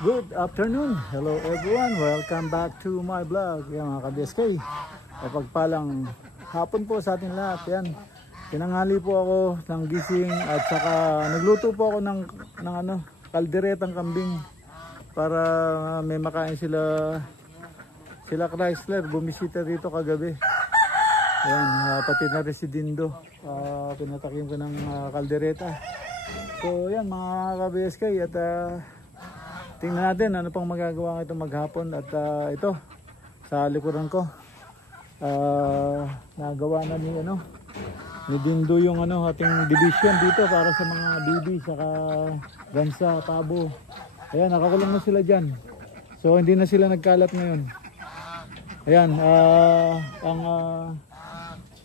Good afternoon, hello everyone, welcome back to my vlog. Yan mga ka-BSK, pagpalang hapon po sa ating lahat. Yan, tinanghali po ako ng gising at saka nagluto po ako ng kalderetang kambing para may makain sila Chrysler, bumisita dito kagabi. Yan, pati na rin si Dindo, pinatakin ko ng kaldereta. So yan mga ka-BSK, at tingnan natin ano pang magagawa ito maghapon. At ito sa likuran ko, nagawa na ni Dindo yung ating division dito para sa mga bibi saka gansa, pabo. Ayan, nakakulong na sila dyan, so hindi na sila nagkalat ngayon. Ayan,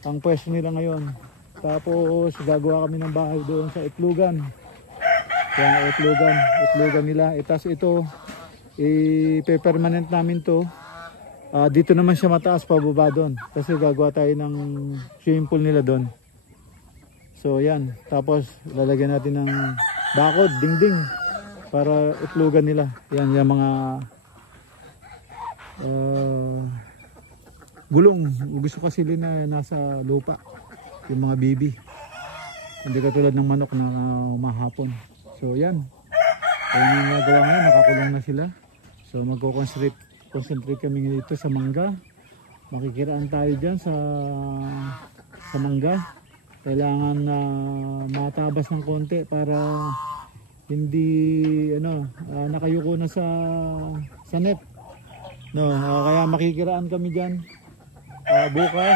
ang pwesto nila ngayon. Tapos gagawa kami ng bahay doon sa Itlogan. Yung itlogan nila. Itas ito, i-permanent namin to. Dito naman siya mataas, pababa doon. Kasi gagawa tayo ng swimming pool nila doon. So yan. Tapos lalagyan natin ng bakod, dingding, para itlogan nila. Yan, yung mga gulong. Gusto kasi nila nasa lupa, yung mga bibi. Hindi katulad ng manok na umahapon. So yan, ayun yung nagawa ngayon, nakakulong na sila. So magko-concentrate kami dito sa mangga. Makikiraan tayo dyan sa mangga. Kailangan na matabas ng konti para hindi nakayuko na sa net. No, kaya makikiraan kami dyan bukas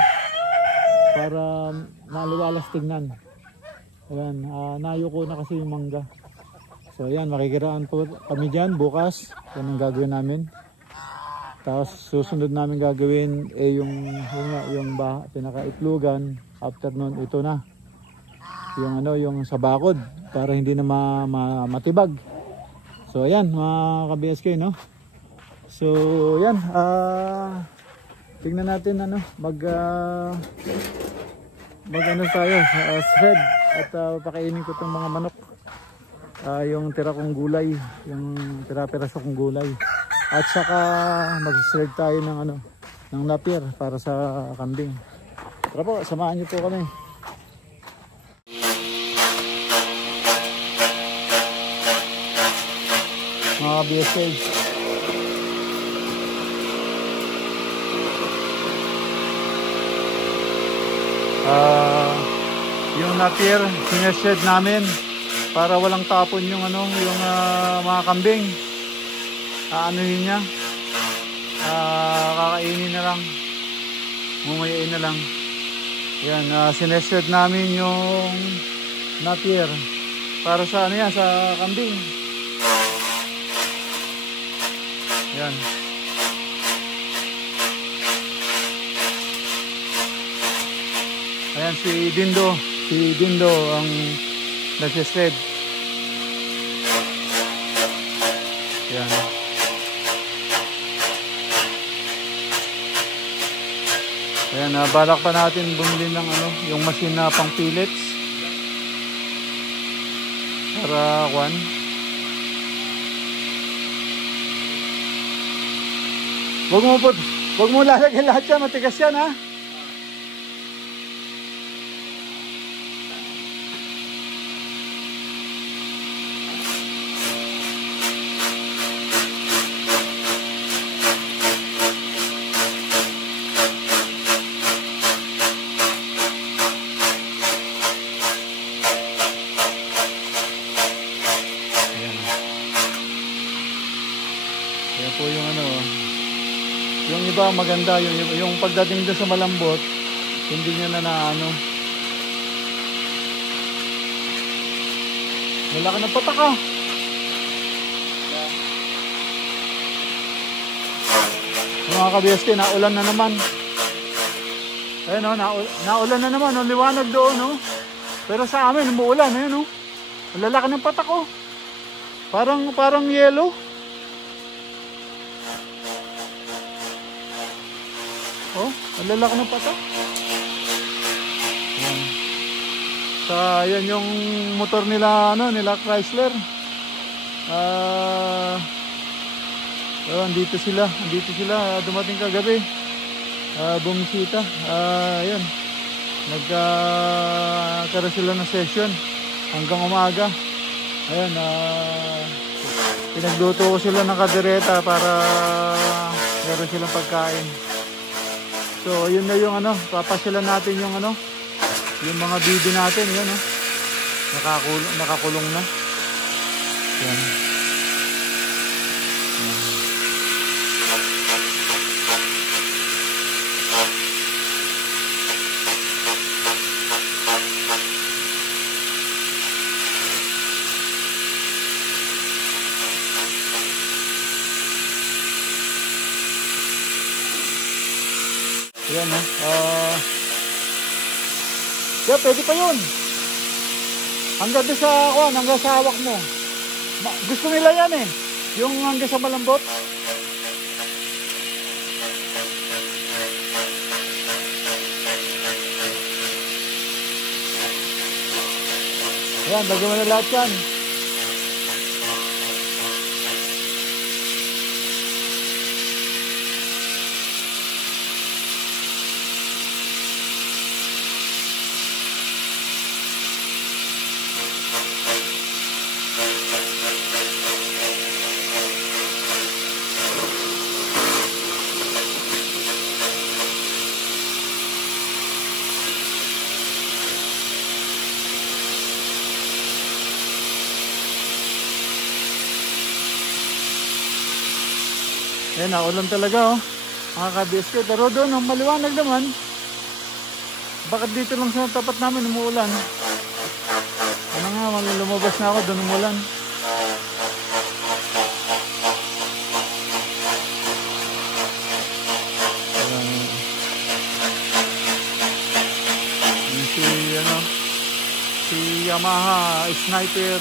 para maluwalas tignan. Ayan, nayuko na kasi yung mangga. So ayan, makikiraan po kami dyan bukas. Yan ang gagawin namin. Tapos susunod namin gagawin yung pinaka-itlogan. After nun, ito na yung sa bakod para hindi na matibag. So ayan mga ka-BSK, no. So ayan, tingnan natin mag tayo shred at pakainin ko itong mga manok. Yung tira kong gulay, yung tira-piraso kong gulay, at saka mag-shred tayo ng napier para sa kambing. Tara po, samahan niyo po kami. Mga BSK, yung napier sineshed namin para walang tapon yung mga kambing. Aanuhin niya, kakainin na lang, mumuyain na lang. Yan, sineshed namin yung napier para sa sa kambing. Yan. Ayan si Dindo ang nag-shred. Yan. Ayan, balak pa natin bumili ng yung machine na pang pellets para Wag mo lalagyan lahat yan, matigas yan ha. Kaya po yung ano, yung iba maganda, yung pagdating doon sa malambot, hindi niya na ano. Malaki ng patak ah. Mga ka-BSK, naulan na naman. Ayun o, naulan na naman, liwanag doon o. Pero sa amin, umuulan, ayun o. Ang lalaki ng patak o. Parang yellow. Oh, ang lalaki ng patak. Yan. Yan yung motor nila, nila Chrysler. Andito sila, dumating kagabi. Bumisita. Ayan. Nagkaroon sila ng session hanggang umaga. Ayan, pinagluto ko sila ng kadereta para meron silang pagkain. So, yun na yung papasyalan natin yung yung mga bibi natin, yan nakakulong na. Yan. Yan yeah, pwede pa yun. Hanggang sa hawak mo. Gusto nila yan eh. Yung hanggang sa malambot. Ayan, lagyan mo na lahat yan. Ayan, naulan talaga mga ka-BSK. Pero doon, maliwanag naman. Bakit dito lang sa tapat namin umuulan? Ano nga, lumabas na ako doon umuulan. Si Yamaha Sniper.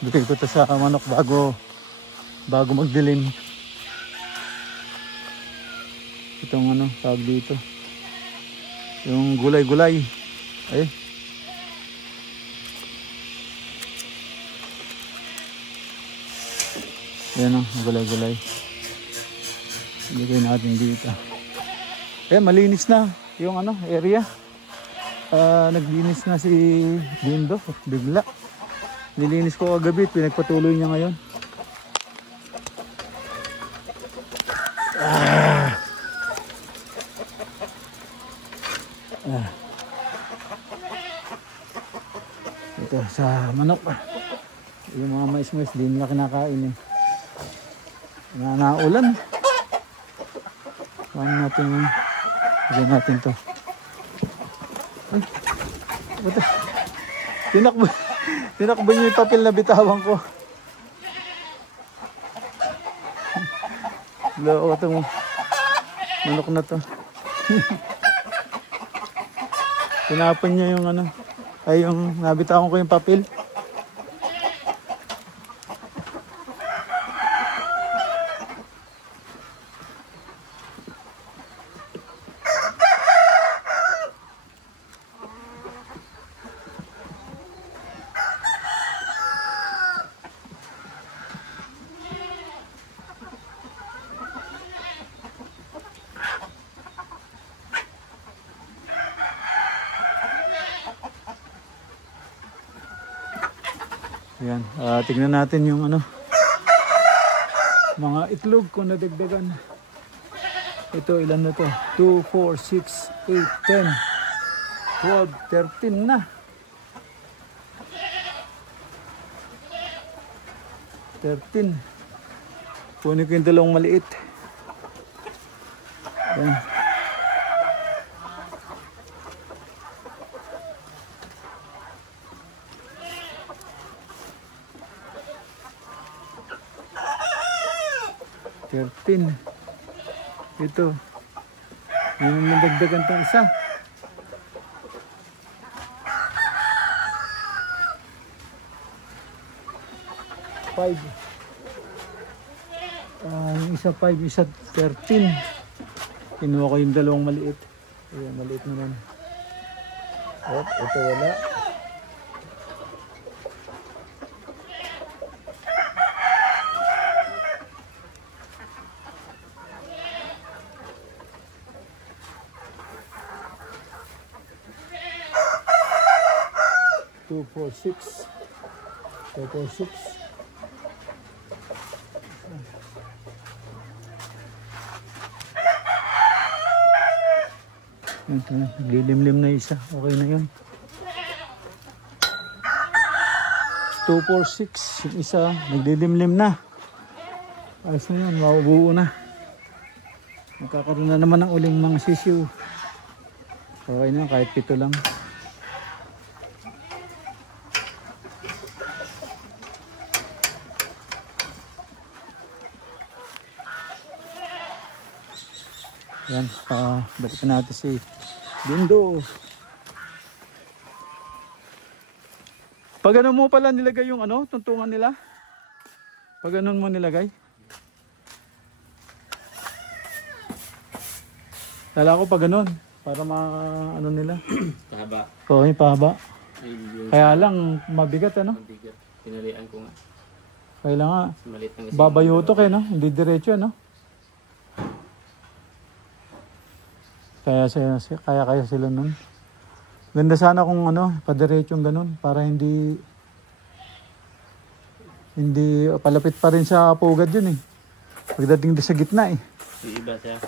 Bigay ko ito sa manok bago magdilim. Itong tawag dito, yung gulay-gulay. Ay, yan gulay-gulay. Bigay natin dito. Malinis na yung area. Naglinis na si Dindo bigla. Nilinis ko kagabi, pinagpatuloy niya ngayon. Ito sa manok. Yung mga mais-mais, di nila kinakain eh. Naulan. Paano natin lagyan natin to. Ay, ito. Tinakbo niyo yung papel na bitawan ko. Loko itong manok na to. Tinapon niya yung ano, ay yung nabitawan ko yung papel. Yan, tignan natin yung ano, mga itlog kung nadagdagan. Ito, ilan na to? 2, 4, 6, 8, 10, 12, 13 na. 13. Kunin ko yung dalawang maliit. Yan. Ito. Yan ang nadagdagan itong isa. Five. Yung isa 5, isa 13. Kinuha ko yung dalawang maliit. Ayan, maliit naman. Oh, ito wala. Two, 4, 6. 2, 4, 6. Naglilimlim na isa. Okay na yun. 2, 4, 6. Yung isa, naglilimlim na. Ayos na yun. Mabubuo na. Magkakaroon na naman ng uling mga sisiw. Okay na, kahit 7 lang. Yan, balikan natin si Bindo. Pag ano mo pala nilagay yung ano, tuntungan nila? Pag ano mo nilagay? Kala ko pag ganun, para ano nila? Pahaba. Oo, yung pahaba. Kaya lang, mabigat ano? Mabigat. Pinalian ko nga. Kaya lang nga, Malit ng babayutok eh, no? Hindi diretso, no? Kaya sila nun. Ganda sana kung ano, padiretsyong ganun para hindi palapit pa rin sa pugad yun eh. Pagdating sa gitna eh. Yung iba siya.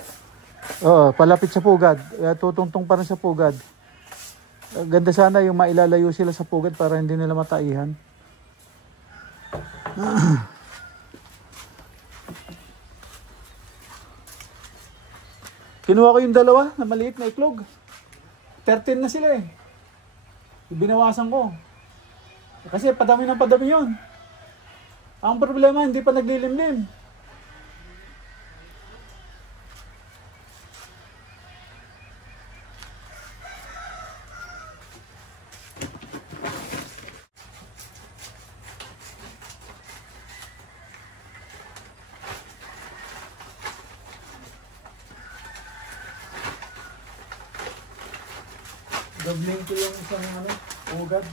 Oo, palapit sa pugad. Tutungtong pa rin sa pugad. Ganda sana yung mailalayo sila sa pugad para hindi nila mataihan. Kinuha ko yung dalawa na maliit na itlog. 13 na sila eh. Binawasan ko. Kasi padami ng padami yun. Ang problema, hindi pa naglilimlim. Gabling ko yung isang ano, ugad.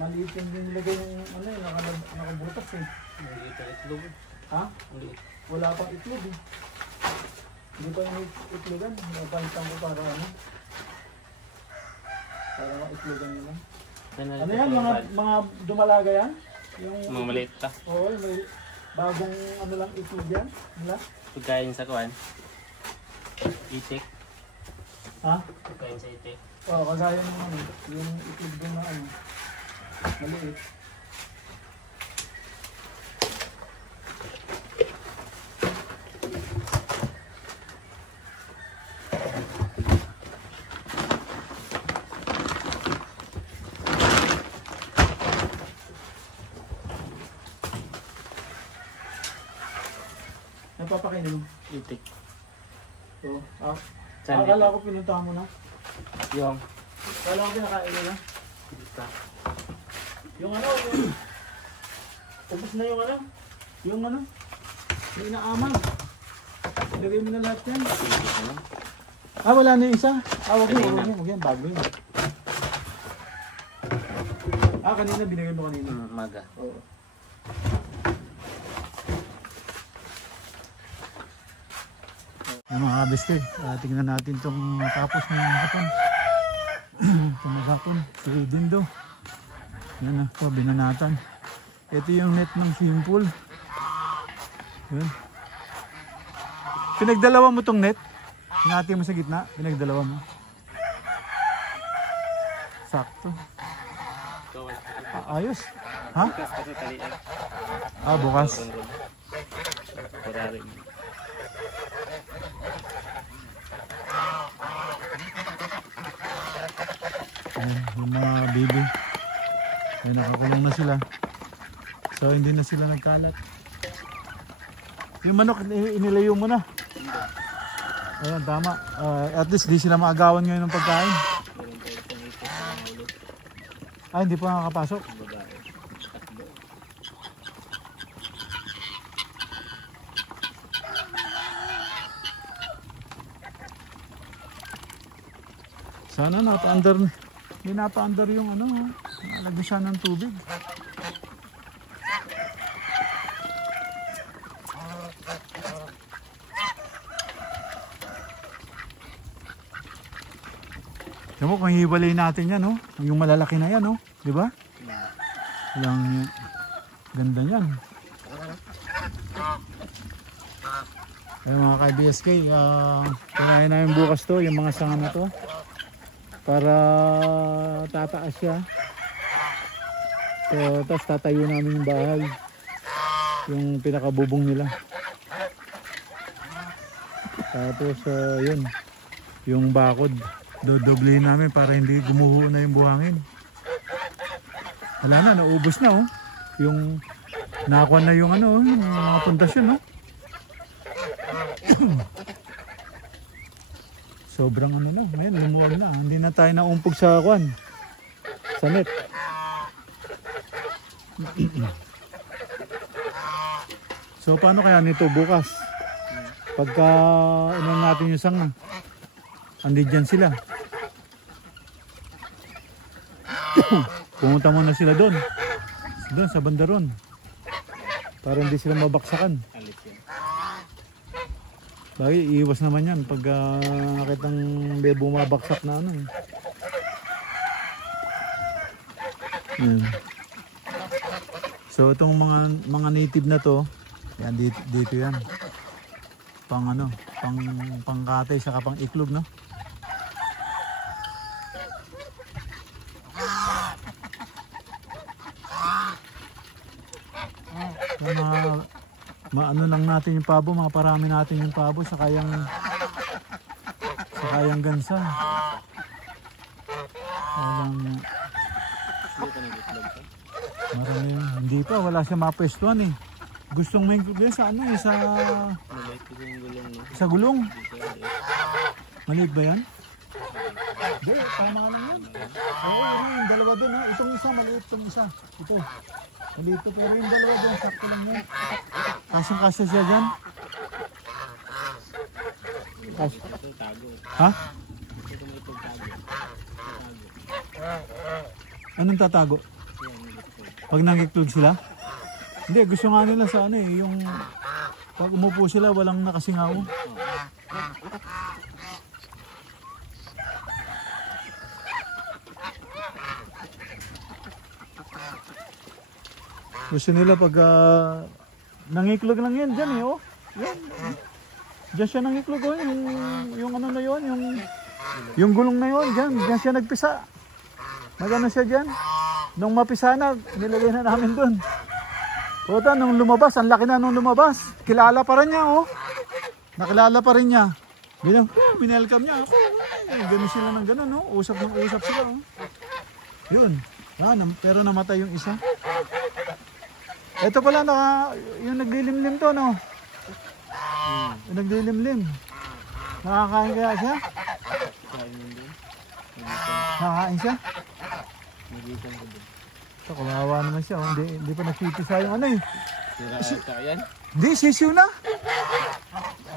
Maliit yung nilagay yung ano eh, nakabutas eh. Maliit ang itlog. Ha? Maliit. Wala pang itlog eh. Hindi pa yung itlogan. Napalitan ko para ano. Para maitlogan nila. Ano yan? Mga dumalaga yan? Yung mga maliit pa. Oo, may bagong ano lang itlog yan. Wala? Pagkain sa kuwan. Itik. Ha? Pagkain sa itik. Oo, kagaya ng ano, yung itlog doon na ano, maliit. papakainin mo? Itik. So, Saan akala ko pinuntahan mo na. Yung. Akala ko pinakain mo na. Dito. Yung ano, ubos na yung ano. Yung ano. Yung inaamag. Ilagay mo na lahat yan. Wala na yung isa. Wag yan. Bago yun. Kanina binigay mo kanina. Maga. Oo. Mga kabester, tingnan natin itong tapos ng hapon. Itong hapon, si Dindo. Yan na, binanatan. Ito yung net ng swimming pool. Yan. Pinagdalawa mo itong net? Hinati mo sa gitna, pinagdalawa mo. Sakto. Ayos. Ha? Bukas. Yung mga baby. Ay, nakakulong na sila. So hindi na sila nagkalat. Yung manok, inilayo mo na. Ayan, tama. At least di sila maagawan ngayon ng pagkain. Hindi pa nakakapasok. Sana napa-under, hindi napa-under yung ano, nalagyan siya ng tubig. Alam mo kung hiwalay natin yan, yung malalaki na yan, di ba? Walang ganda yan. Ay mga ka-BSK, kinain namin bukas to, yung mga sanga na to. Para tataas siya. So, tapos tatayo namin yung bahay. Yung pinakabubong nila. Tapos, yun. Yung bakod. Dodoblehin namin para hindi gumuho na yung buhangin. Wala na, naubos na yung nakuha na yung ano, yung mga pundasyon sobrang ano na, ngayon lumuwag na. Hindi na tayo naumpog sa kwan. Sa net. So paano kaya nito bukas? Pagka inan natin yung sanga. Andi dyan sila. Pumunta muna sila doon. Doon sa bandaron. Para hindi sila mabaksakan. Bagay, iiwas naman yan pag nakitang may bumabaksak na ano. Yan. So itong mga native na to, yan dito yan. Pang ano, pang katay saka pang iklog, no? Maano lang natin yung pabo, maparami natin yung pabo sa kayang gansa. Marami, hindi pa, wala siya mapwestuhan eh. Gustong may gulong sa ano eh, sa gulong. Maliit ba yan? Hindi, tama lang yan. Oo, yung dalawa doon ha. Itong isa, maliit itong isa. Ito. Maliit ito, pero yung dalawa doon, sakto lang yan. Kasya siya dyan? Ha? Anong tatago? Pag nangiklog sila? Hindi, gusto nga nila sa ano eh, yung pag umupo sila walang nakasingaw. Gusto nila pag nangiklog lang yan dyan eh, yan. Diyan siya nangiklog yung ano na yun, yung gulong na yun, dyan siya nagpisa. Magano siya dyan. Nung mapisa na, nilagay na namin dun. Puta, nung lumabas, ang laki na nung lumabas. Kilala pa rin niya, Nakilala pa rin niya. Binelcome niya ako. Gano'n sila ng gano'n, Usap ng usap sila, Yun. Pero namatay yung isa. Ito pala, yung naglilimlim to, Naglilimlim. Nakakain kaya siya? Kain yun din. Nakakain siya? Magitan ko din. So, kawawa naman siya. Hindi pa nagpipisa yung ano eh. Sira ka yan? Hindi, sisiw na.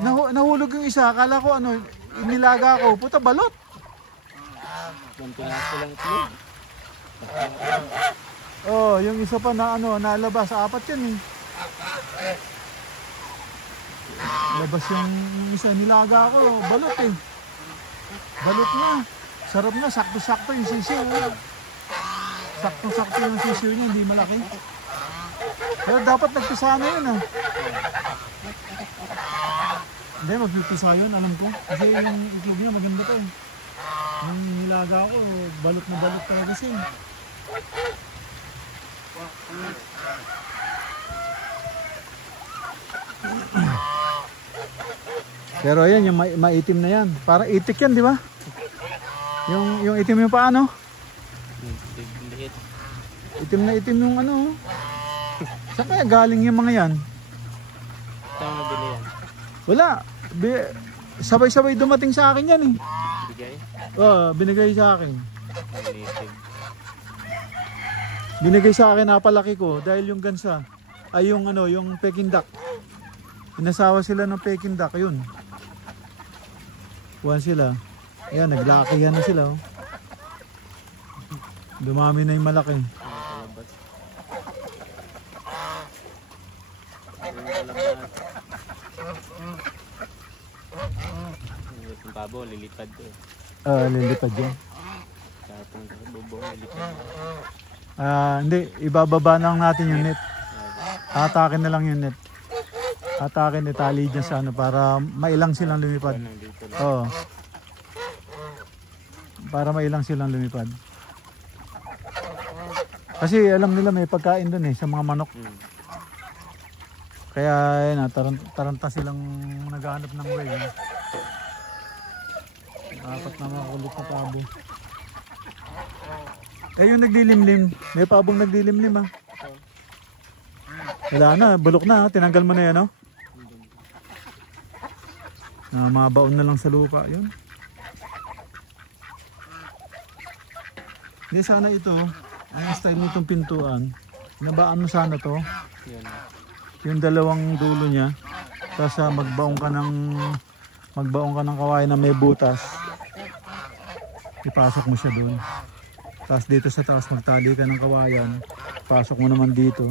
Nahulog yung isa. Akala ko ano, inilaga ko. Puta, balot. Pinaso lang ito. Oh, yung isa pa na ano, nalabas. 4 yan eh. Labas yung isa. Nilaga ko. Balot eh. Balot na. Sarap na. Sakto-sakto yung sisiw. Sakto-sakto yung sisiw niya. Hindi malaki. Pero dapat nagpisa na yun ah. Hindi, magpipisa yun, alam ko. Kasi yung itlog niya maganda to. Yung nilaga ko, balot na balot talaga siya. Pero ayan, yung maitim na yan. Parang itik yan, di ba? Yung itim yung paano? Liit. Itim na itim yung ano. Saan kaya galing yung mga yan? Saan mo bili yan? Wala. Sabay-sabay dumating sa akin yan eh. Bigay? Oo, binigay sa akin. Liitin. Binigay sa akin, napalaki ko dahil yung gansa ay yung ano, yung Peking duck. Inasawa sila ng Peking duck, yun. Kuhan sila. Ayan, naglakihan na sila. Oh. Dumami na yung malaki. Yung pabo, lilipad to. Lilipad yan. Tapos bubo, lilipad. Hindi, ibababa lang natin yung net. Atakin na lang yung net. Atakin, itali dyan sa ano para mailang silang lumipad. Oo. Para mailang silang lumipad. Kasi alam nila may pagkain dun eh sa mga manok. Kaya yun, taranta silang naghahanap ng way. Dapat na mga kulit na pabo. Eh yung naglilimlim, may pabong naglilimlim ah. Wala na, bulok na, tinanggal mo na yan oh. Mabaon na lang sa lupa yun. Hindi sana ito, ang style nitong pintuan, nabaan mo sana to. Yan. Yung dalawang dulo niya, tapos magbaong ka ng kawain na may butas. Ipasok mo siya doon. Tapos dito sa taas magtali ka ng kawayan, pasok mo naman dito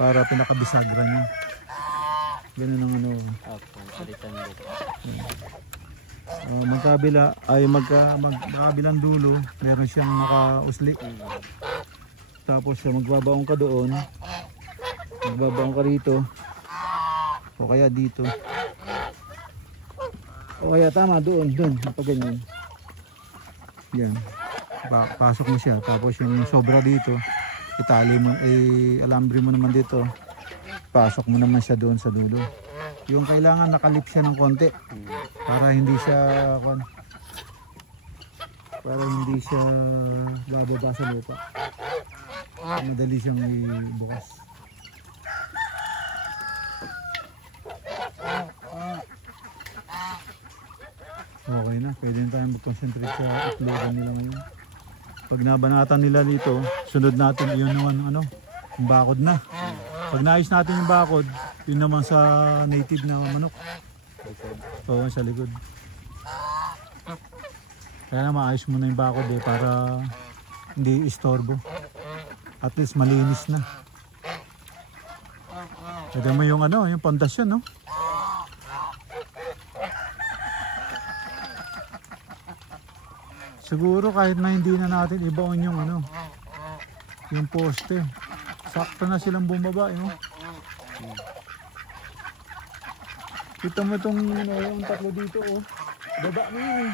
para pinakabisagra niya. Ganun ang ano. Ako, alitan dito. Magkabila ay magkabilang dulo, meron siyang nakausli. Tapos magbabaong ka doon. Magbabaong ka rito. O kaya dito. O kaya tama doon, kapag ganyan. Yan. Pasok mo siya. Tapos yung sobra dito, itali mo, alambre mo naman dito. Pasok mo naman siya doon sa dulo. Yung kailangan nakalip siya ng konti para hindi siya bababa sa lupa. Madali siyang ibukas. Okay na, pwede na tayong mag-concentrate sa itlogan nila ngayon. Pag nabanatan nila dito, sunod natin yun naman yung bakod na. Pag naayos natin yung bakod, yun naman sa native na manok. Oo, sa likod. Kaya na maayos mo na yung bakod para hindi istorbo. At least malinis na. Pwede mo yung yung pundasyon, no? Siguro kahit na hindi na natin ibaon yung yung poste. Sakto na silang bumaba, Kita mo itong yung tatlo dito, baba na yun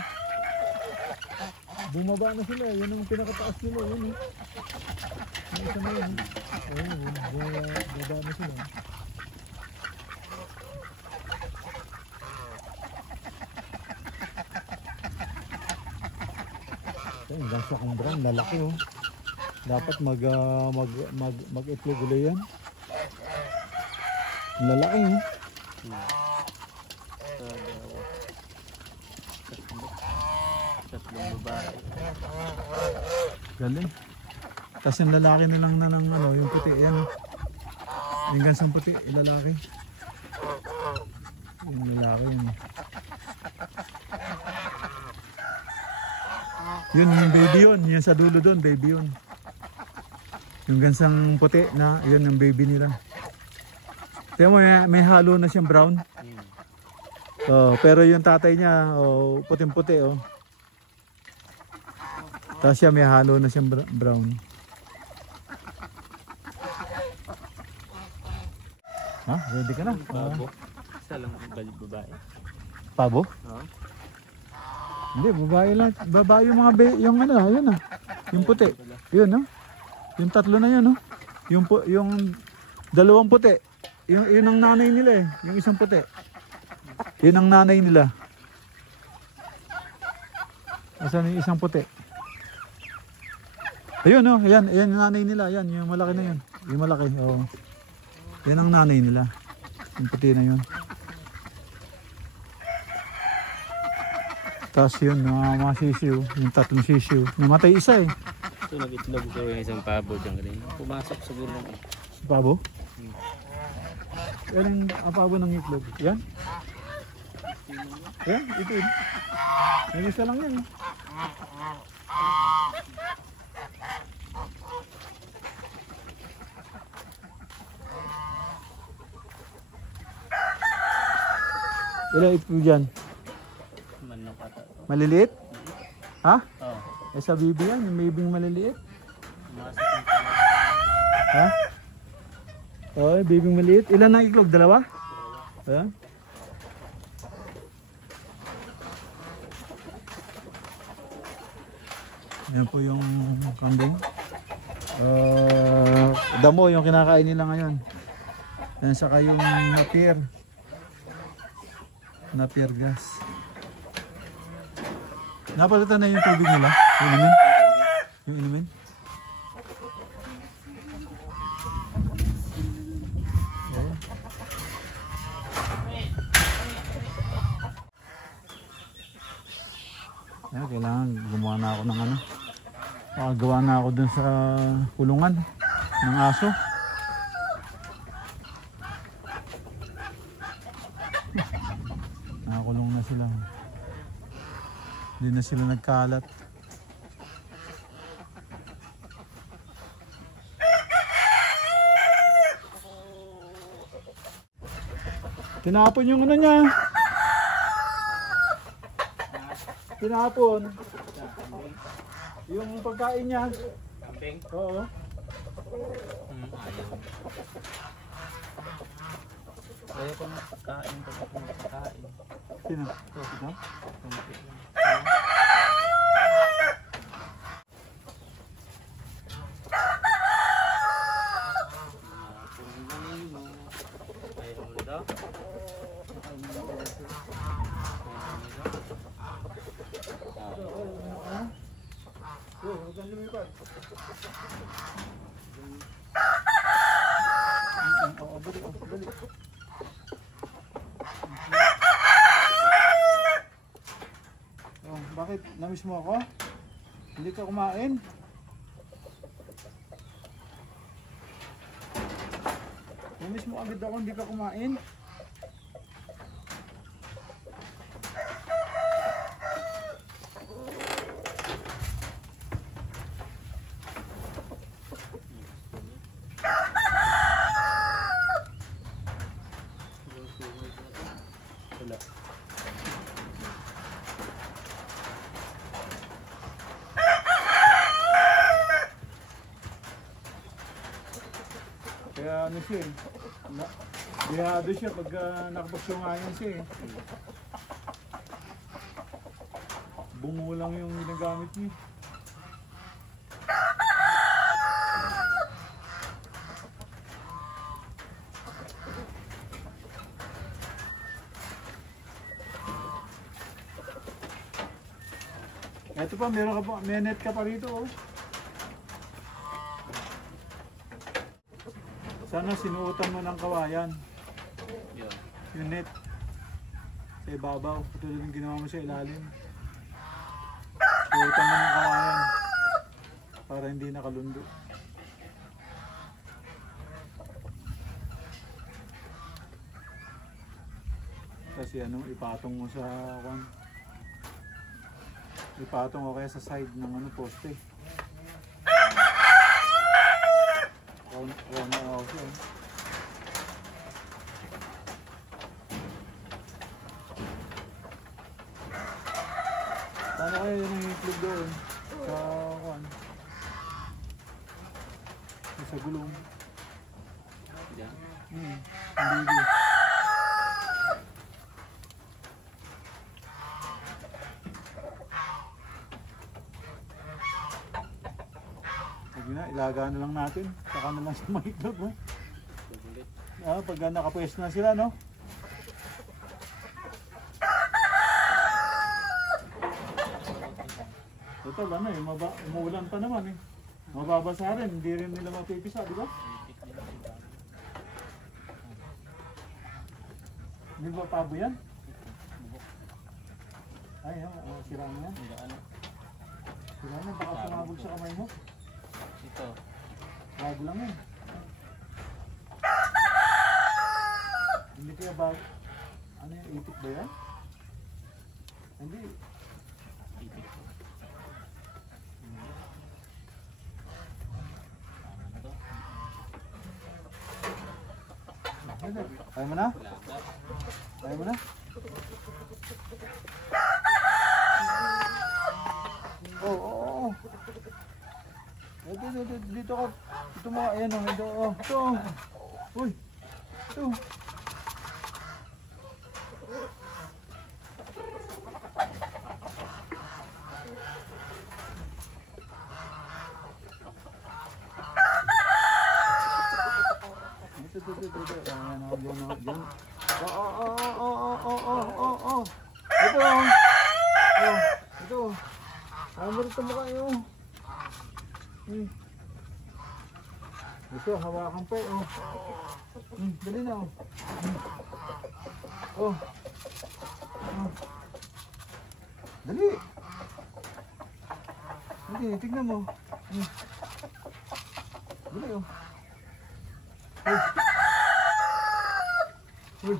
Bumaba na sila, yun ang pinakataas nila, yun Yung isa na yun, baba na sila. Hanggang sa kandran, lalaki Dapat mag-itlog ulit yan. Lalaki dalawa. Tatlo. Tatlong babae. Galing. Tapos yung lalaki na lang na ng ano, yung puti. Ayan. Yung gansang puti, yung lalaki. Yung lalaki yun. Yun, yung baby yun. Yung sa dulo doon, baby yun. Yung gansang puti na, yun yung baby nila. Tingnan mo, may halo na siyang brown. Oh, pero yung tatay niya, oh, puting-puti, oh. Tapos siya may halo na siyang brown. Ha? Ready ka na? Pabo. Isa lang babae. Pabo? Oo. Hindi, babae lang. Babae yung mga yung ano, yun ah. Yung puti. Yun, no? Yung tatlo na yun, no? Yung dalawang puti. Yun ang nanay nila eh. Yung isang puti. Yun ang nanay nila. Asan yung isang puti? Ayun, no? Ayan yung nanay nila. Ayan, yung malaki na yun. Yung malaki, oo. Yun ang nanay nila. Yung puti na yun. Tapos yun, mga sisiw. Yung tatlong sisiw. Namatay isa eh. Ito nag-itlog ko yung isang pabo dyan kanina. Pumasok siguro lang. Si Pabo? Yan ang pabo ng itlog. Yan? Yan, ito yun. May isa lang yan eh. Ilang itlog dyan? Manok ata. Maliliit? Ha? Oo. Eh sa bibi yan, yung bibing maliliit. Pumasok yung Ha? Oh, bibing maliit. Ilan ang itlog? Dalawa? Ayan. Ayan po yung kambing. Damo yung kinakain nila ngayon. Ayan, saka yung napier gas. Napalitan na yung tubig nila. Yung inumin. Yung inumin. Ayan, kailangan gumawa na ako ng ano. Gawa na ako dun sa kulungan ng aso. Nakakulong na sila. Hindi na sila nagkalat. Tinapon yung ano niya. Tinapon. Yung pagkain niya. kambing. Oo. Ayaw. Ayaw ko na pagkain. Pag ako pagkain. Sino? Ito? Kumpit lang. Ayaw mo daw? Huwag lumipad. Oo, balik. Oh, bakit? Namiss mo ako? Hindi ka kumain? Namiss mo agad ako, hindi ka kumain? Wala. Kaya ano siya eh. Bihado siya pag nakapagsungayan siya eh. Bungo lang yung ginagamit niya. Ito pa, meron ka pa, may net ka pa rito oh. Sana sinuotan mo ng kawayan. Yun. Yung net. sa ibabaw. Katulad ng ginawa mo sa ilalim. Suotan mo ng kawayan para hindi nakalundo. Kasi ano, ipatong mo sa ipatong o kaya sa side ng ano, poste. Round na ako siya. Paano kayo yun ang itlog doon? Sa kuwan? Sa gulong. Diyan. Ang bibi. Sige na, ilaga na lang natin. Saka na lang sa mga itlog mo. Pag nakapwes na sila, no? Total, ano eh, umuulan pa naman eh. Mababasa rin, hindi rin nila mapipisa, di ba? Hindi ba pabo yan? Ay, sira mo yan. Sira mo, baka sumabog sa kamay mo. Ito. Bago lang yan. Hindi kaya bago. Ano yung itik ba yan? Hindi. Itik. Kaya mo na? Kaya mo na? Oo. Dito ka. Ito mga, ayan o. Ito. Uy. Ito. Ito. Amo rito mo kayo. Ito, hawakan pa eh. Dali na oh. Dali. Dali, tignan mo. Dali oh. Uy.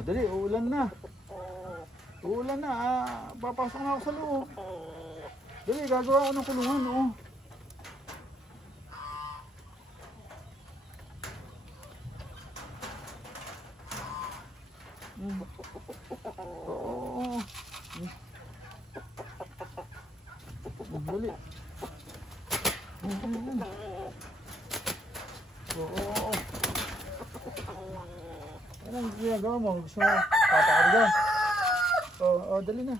Dali, uulan na. Uulan na. Papasok na ako sa loob. Dali, gagawa ko ng kulungan. Dali. Anong ginagawa mo? Gusto mo papakarga? Dali na.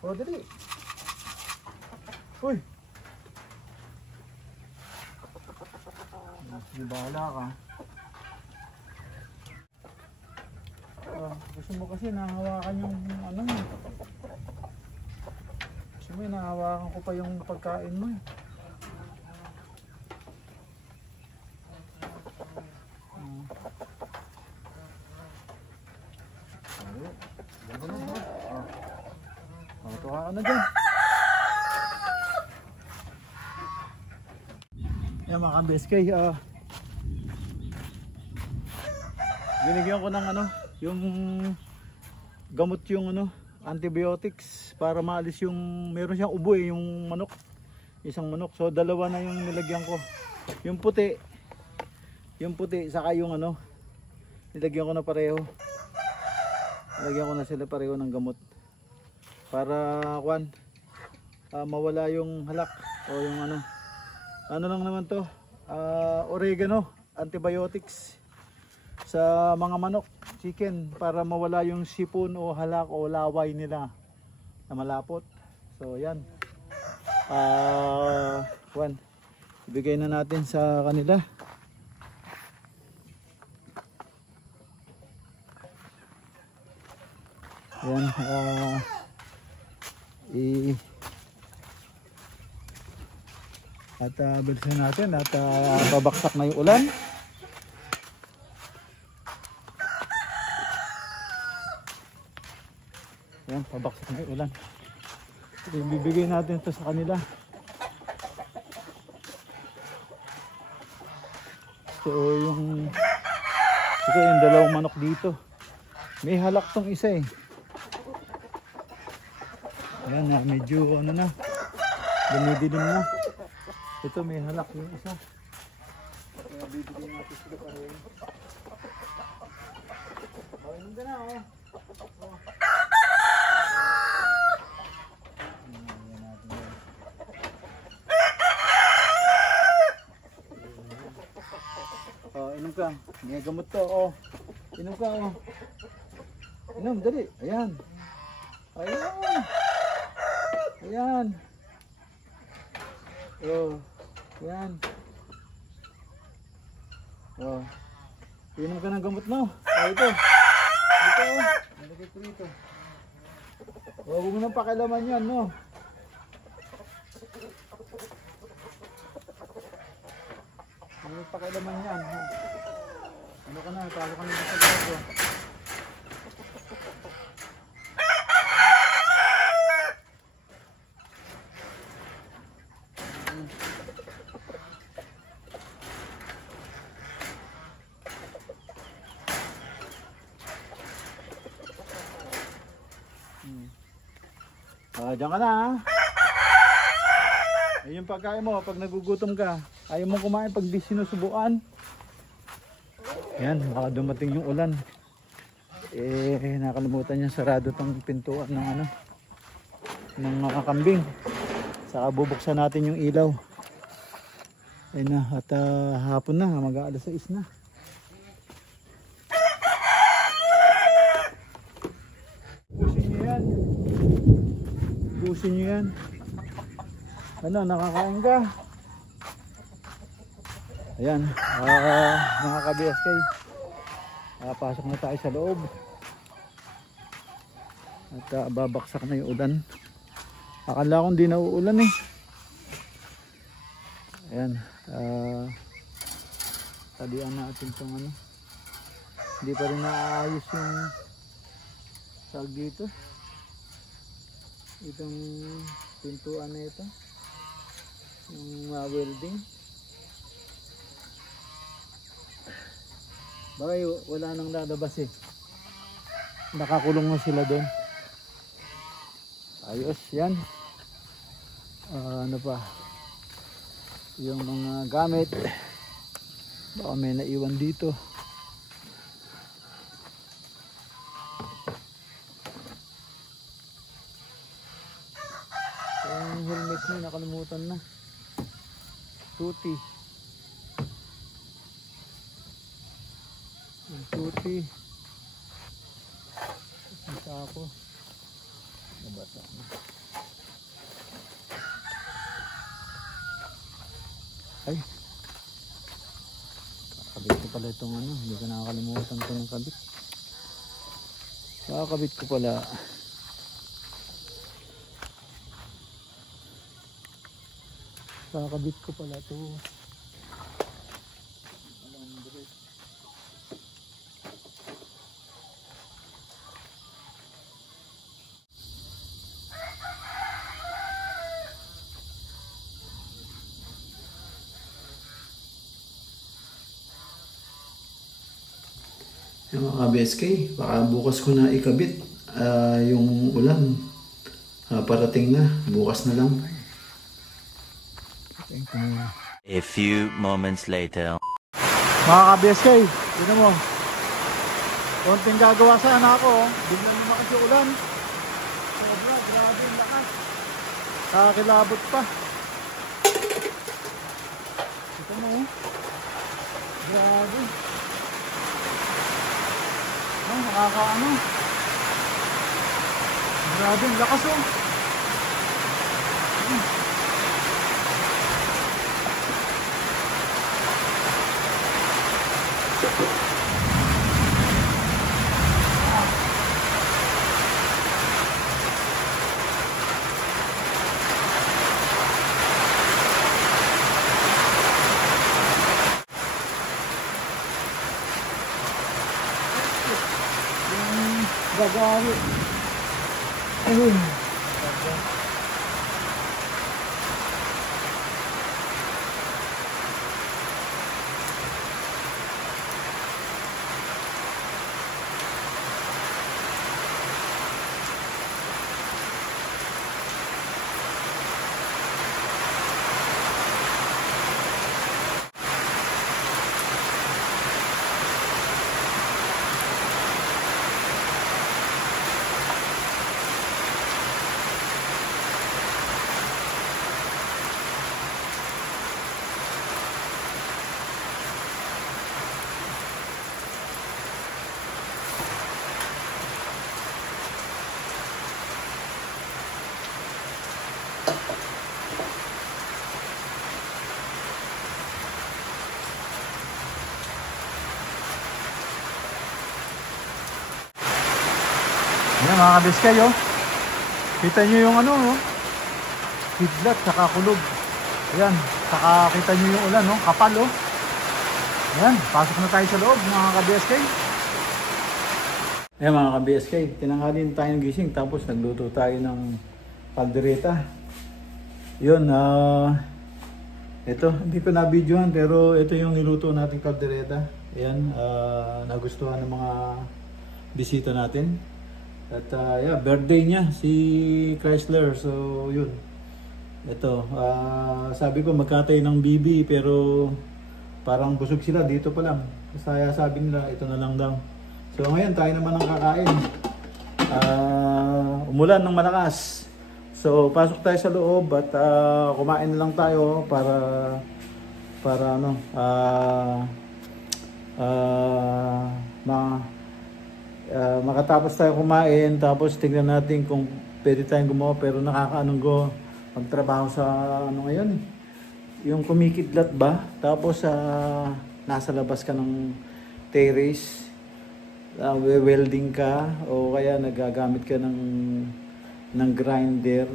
Dali. Uy! Sige, bahala ka. Gusto mo kasi nahawakan yung ano mo. Gusto mo nahawakan ko pa yung pagkain mo eh. Tuwa ka na dyan. Yan mga ka-BSK, binigyan ko ng ano, yung gamot, yung ano, antibiotics para maalis yung, meron siyang ubo eh, yung manok, isang manok. So dalawa na yung nilagyan ko. Yung puti saka yung ano, nilagyan ko na pareho. Nilagyan ko na sila pareho ng gamot para mawala yung halak. O yung ano lang naman to, oregano, antibiotics sa mga manok, chicken, para mawala yung sipon o halak o laway nila na malapot. So yan, Juan, ibigay na natin sa kanila. Yan, at bilisan natin at babaksak na yung ulan. Yan, babaksak na yung ulan. Ibibigay natin ito sa kanila. So yung dalawang manok dito, may halak tong isa eh. Ayan na, medyo dumidilim na. Ito may halak yung isa. Kaya bibigyan natin sila pareho. Ayun ka na oh. Inom ka. May gamot to oh. Inom ka oh. Inom, dali. Ayan. Ayan. Ayan. Oh. Ayan. Oh. Inom ka ng gamot mo. Oh, ito. Ito oh. Nalagay ko dito. Oh, huwag mo nang pakialaman yan, no? Huwag mo nang pakialaman yan. Ha? Ano ka na? Talo ka na sa gato. Diyan ka na ha. Ayun yung pagkain mo pag nagugutom ka. Ayaw mo kumain pag di sinusubuan. Yan, baka dumating yung ulan. Nakalimutan niya sarado tong pintuan ng mga kambing. Saka bubuksan natin yung ilaw. Ayun na, at hapon na, mag-aalas 6 na. Busin nyo yan. Nakakain ka? Ayan, mga ka-BSK, pasok na tayo sa loob at babaksak na yung ulan. Akala kong di na uulan eh. Ayan, talian natin itong hindi pa rin naayos yung tag dito, itong pintuan na ito, yung welding. Bagay wala nang lalabas eh, nakakulong na sila doon. Ayos yan. Ano pa yung mga gamit, baka may naiwan dito. Yung helmet niya nakalimutan na. Tuti. Yung tuti. Isa ako. Nabasa na. Ay. Kakabit ko pala itong hindi ko nakakalimutan ko ng kabit. Kakabit ko pala. Kakabit ko pala ito. Yung mga BSK, baka bukas ko na ikabit yung ulan. Parating na, bukas na lang. A few moments later. Mga ka-BSK, yun mo. Konting gagawa sana ako. Biglang lumakas yung ulan. Sobra, grabe yung lakas. Kakilabot pa. Ito mo. Grabe. Nakakaano. Grabe, ang lakas oh. Gagawin. Ayun. Ayan mga kabiskay oh. Kita nyo yung ano oh. Kidlat saka kulog. Ayan. Saka kita nyo yung ulan oh. Kapal oh. Ayan. Pasok na tayo sa loob mga kabiskay. Ayan mga kabiskay. Tinanghalin tayo ng gising. Tapos nagluto tayo ng kaldereta. Yun. Ito. Hindi ko na-videohan. Pero ito yung niluto natin kaldereta. Ayan. Nagustuhan ng mga bisita natin. At yeah, birthday niya si Chrysler. So yun. Ito, sabi ko magkatay ng bibi pero parang busog sila dito pa lang. Kaya sabi nila ito na lang daw. So ngayon tayo naman ang kakain. Umulan ng malakas. So pasok tayo sa loob at kumain na lang tayo para ano makatapos tayo kumain, tapos tingnan natin kung pwede tayong gumawa, pero nakakaanong magtrabaho sa ano ngayon, yung kumikidlat ba, tapos nasa labas ka ng terrace, welding ka, o kaya nagagamit ka ng grinder,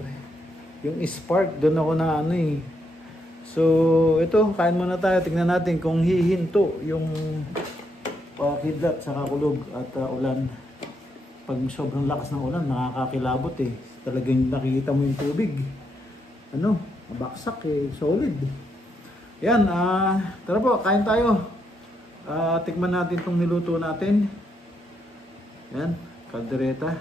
yung spark, doon ako na ano eh. So ito, kain muna tayo, tingnan natin kung hihinto yung kidlat sa kakulog at ulan. Pag sobrang lakas ng ulan, nakakakilabot eh. Talagang nakikita mo yung tubig. Ano, mabaksak eh, solid. Yan, tara po, kain tayo. Tikman natin itong niluto natin. Yan, kaldereta.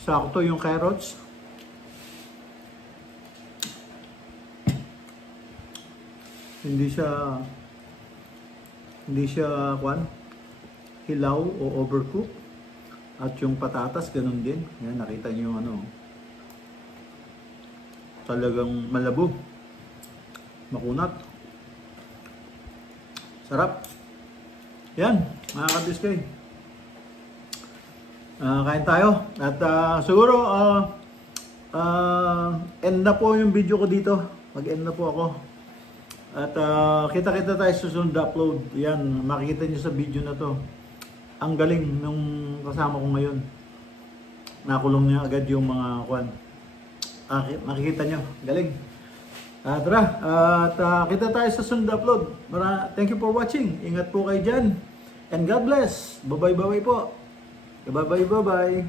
Sakto yung carrots. Hindi siya hilaw o overcook. At yung patatas ganun din. Yan, nakita niyo yung ano. Talagang malabo. Makunat. Sarap. Yan, mga kabiskay. Kain tayo. At siguro end na po yung video ko dito. Mag-end na po ako. At kita-kita tayo sa susunod na upload. Yan, makikita nyo sa video na to. Ang galing nung kasama ko ngayon. Nakulong niya agad yung mga kwan. Makikita nyo, galing. Tara, at kita tayo sa susunod na upload. Thank you for watching. Ingat po kayo dyan. And God bless. Bye-bye po. Bye-bye.